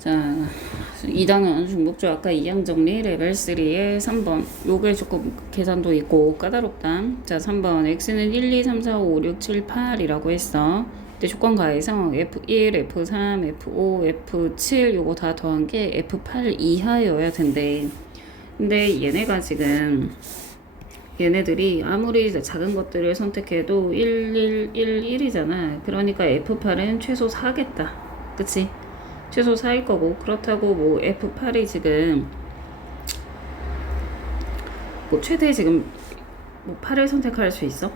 자, 2단원 중복조 아까 이양 정리 레벨 3의 3번. 요게 조금 계산도 있고 까다롭다. 자, 3번. x는 1, 2, 3, 4, 5, 6, 7, 8이라고 했어. 근데 조건 가에서 F1, F3, F5, F7 요거 다 더한 게 F8 이하여야 된대. 근데 얘네가 지금 얘네들이 아무리 작은 것들을 선택해도 1, 1, 1, 1이잖아. 그러니까 F8은 최소 4겠다. 그치? 최소 4일 거고. 그렇다고 뭐 F8이 지금 뭐 최대 지금 뭐 8을 선택할 수 있어?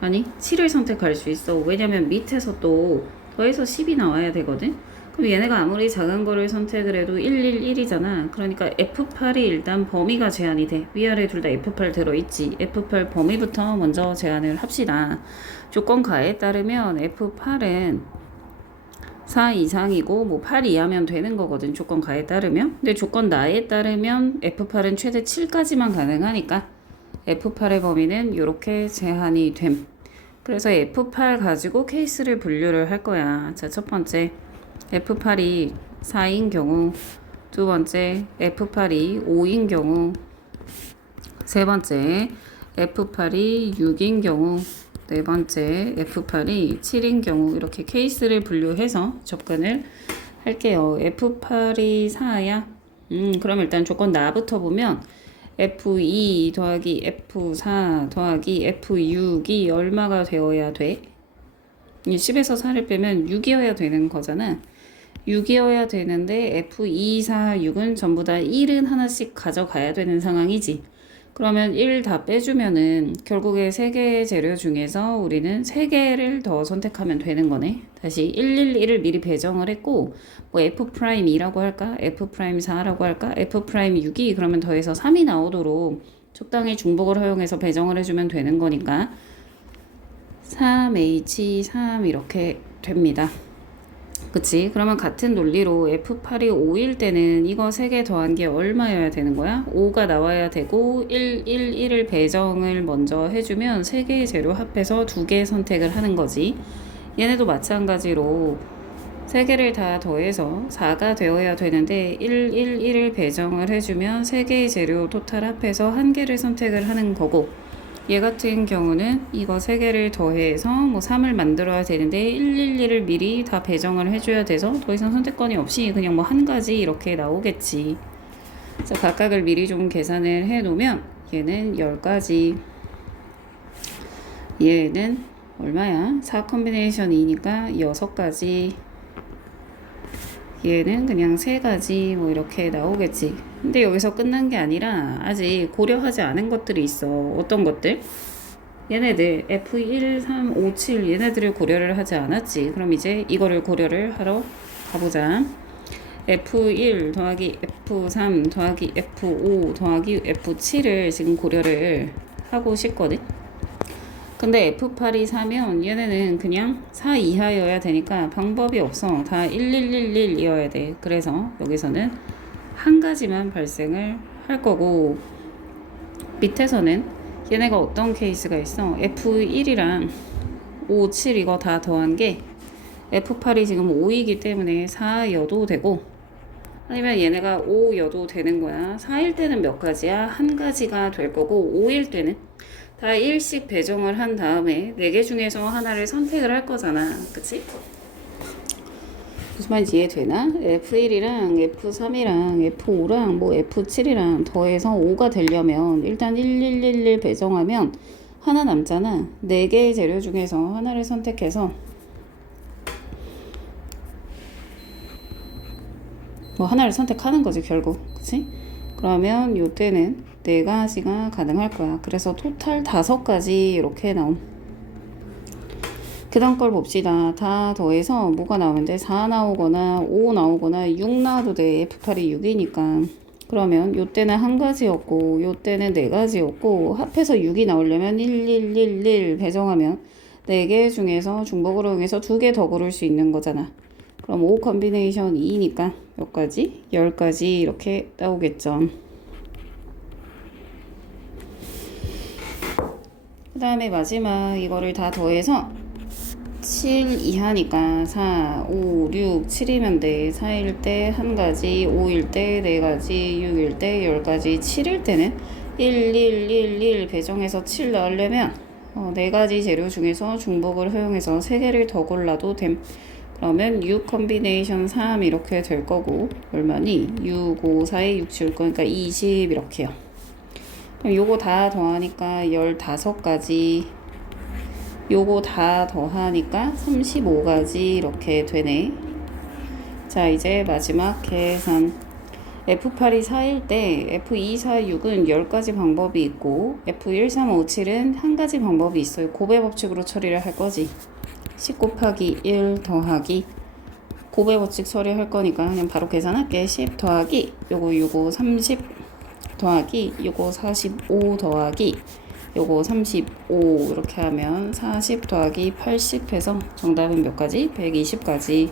아니 7을 선택할 수 있어. 왜냐면 밑에서 또 더해서 10이 나와야 되거든? 그럼 얘네가 아무리 작은 거를 선택을 해도 111이잖아. 그러니까 F8이 일단 범위가 제한이 돼. 위아래 둘 다 F8 들어있지. F8 범위부터 먼저 제한을 합시다. 조건 가에 따르면 F8은 4 이상이고 뭐 8 이하면 되는 거거든 조건 가에 따르면. 근데 조건 나에 따르면 F8은 최대 7까지만 가능하니까 F8의 범위는 이렇게 제한이 됨. 그래서 F8 가지고 케이스를 분류를 할 거야. 자 첫 번째 F8이 4인 경우. 두 번째 F8이 5인 경우. 세 번째 F8이 6인 경우 네 번째 F8이 7인 경우 이렇게 케이스를 분류해서 접근을 할게요. F8이 4야? 음, 그럼 일단 조건 나부터 보면 F2 더하기 F4 더하기 F6이 얼마가 되어야 돼? 이 10에서 4를 빼면 6이어야 되는 거잖아. 6이어야 되는데 F2, 4, 6은 전부 다 1은 하나씩 가져가야 되는 상황이지. 그러면 1 다 빼주면은 결국에 3개의 재료 중에서 우리는 3개를 더 선택하면 되는 거네. 다시 111을 미리 배정을 했고 뭐 F'2라고 할까? F'4라고 할까? F'6이 그러면 더해서 3이 나오도록 적당히 중복을 허용해서 배정을 해주면 되는 거니까 3H3 이렇게 됩니다. 그치? 그러면 같은 논리로 F8이 5일 때는 이거 3개 더한 게 얼마여야 되는 거야? 5가 나와야 되고 1, 1, 1을 배정을 먼저 해주면 3개의 재료 합해서 2개 선택을 하는 거지. 얘네도 마찬가지로 3개를 다 더해서 4가 되어야 되는데 1, 1, 1을 배정을 해주면 3개의 재료 토탈 합해서 1개를 선택을 하는 거고 얘 같은 경우는 이거 세 개를 더해서 뭐 3을 만들어야 되는데 111을 미리 다 배정을 해줘야 돼서 더 이상 선택권이 없이 그냥 뭐 한 가지 이렇게 나오겠지. 그래서 각각을 미리 좀 계산을 해 놓으면 얘는 10가지 얘는 얼마야? 4 컨비네이션 2니까 6가지 얘는 그냥 3가지 뭐 이렇게 나오겠지. 근데 여기서 끝난 게 아니라 아직 고려하지 않은 것들이 있어. 어떤 것들? 얘네들 F1, 3, 5, 7 얘네들을 고려를 하지 않았지. 그럼 이제 이거를 고려를 하러 가보자. F1 더하기 F3 더하기 F5 더하기 F7을 지금 고려를 하고 싶거든. 근데 F8이 4면 얘네는 그냥 4 이하여야 되니까 방법이 없어. 다 1111이어야 돼. 그래서 여기서는 한 가지만 발생을 할 거고 밑에서는 얘네가 어떤 케이스가 있어? F1이랑 5, 7 이거 다 더한 게 F8이 지금 5이기 때문에 4여도 되고 아니면 얘네가 5여도 되는 거야. 4일 때는 몇 가지야? 한 가지가 될 거고 5일 때는 다 1씩 배정을 한 다음에 4개 중에서 하나를 선택을 할 거잖아. 그치? 무슨 말인지 이해되나? F1이랑 F3이랑 F5랑 뭐 F7이랑 더해서 5가 되려면 일단 1111 배정하면 하나 남잖아. 4개의 재료 중에서 하나를 선택해서 뭐 하나를 선택하는 거지 결국. 그치? 그러면 요때는 네 가지가 가능할 거야. 그래서 토탈 다섯 가지 이렇게 나옴. 그 다음 걸 봅시다. 다 더해서 뭐가 나오는데 4 나오거나 5 나오거나 6 나와도 돼. F8이 6이니까. 그러면 요때는 한 가지였고 요때는 네 가지였고 합해서 6이 나오려면 1111 배정하면 4개 중에서 중복으로 이용해서 2개 더 고를 수 있는 거잖아. 그럼 5 컨비네이션 2니까 몇 가지? 10가지 이렇게 나오겠죠. 그 다음에 마지막 이거를 다 더해서 7 이하니까 4, 5, 6, 7이면 돼. 4일 때한 가지, 5일 때네 가지, 6일 때열 가지, 7일 때는 1, 1, 1, 1 배정해서 7 넣으려면 어, 네 가지 재료 중에서 중복을 허용해서 세 개를 더 골라도 됨. 그러면 6 컨비네이션 3 이렇게 될 거고 얼마니? 6, 5, 4에 6 지울 거니까 20 이렇게요. 그럼 요거 다 더하니까 15가지 요거 다 더하니까 35가지 이렇게 되네. 자, 이제 마지막 계산. F8이 4일 때 F2, 4, 6은 10가지 방법이 있고 F1, 3, 5, 7은 한 가지 방법이 있어요. 고배 법칙으로 처리를 할 거지. 10 곱하기 1 더하기 고배 법칙 처리할 거니까 그냥 바로 계산할게. 10 더하기 요거 요거 30 더하기 요거 45 더하기 요거 35 이렇게 하면 40 더하기 80 해서 정답은 몇 가지? 120가지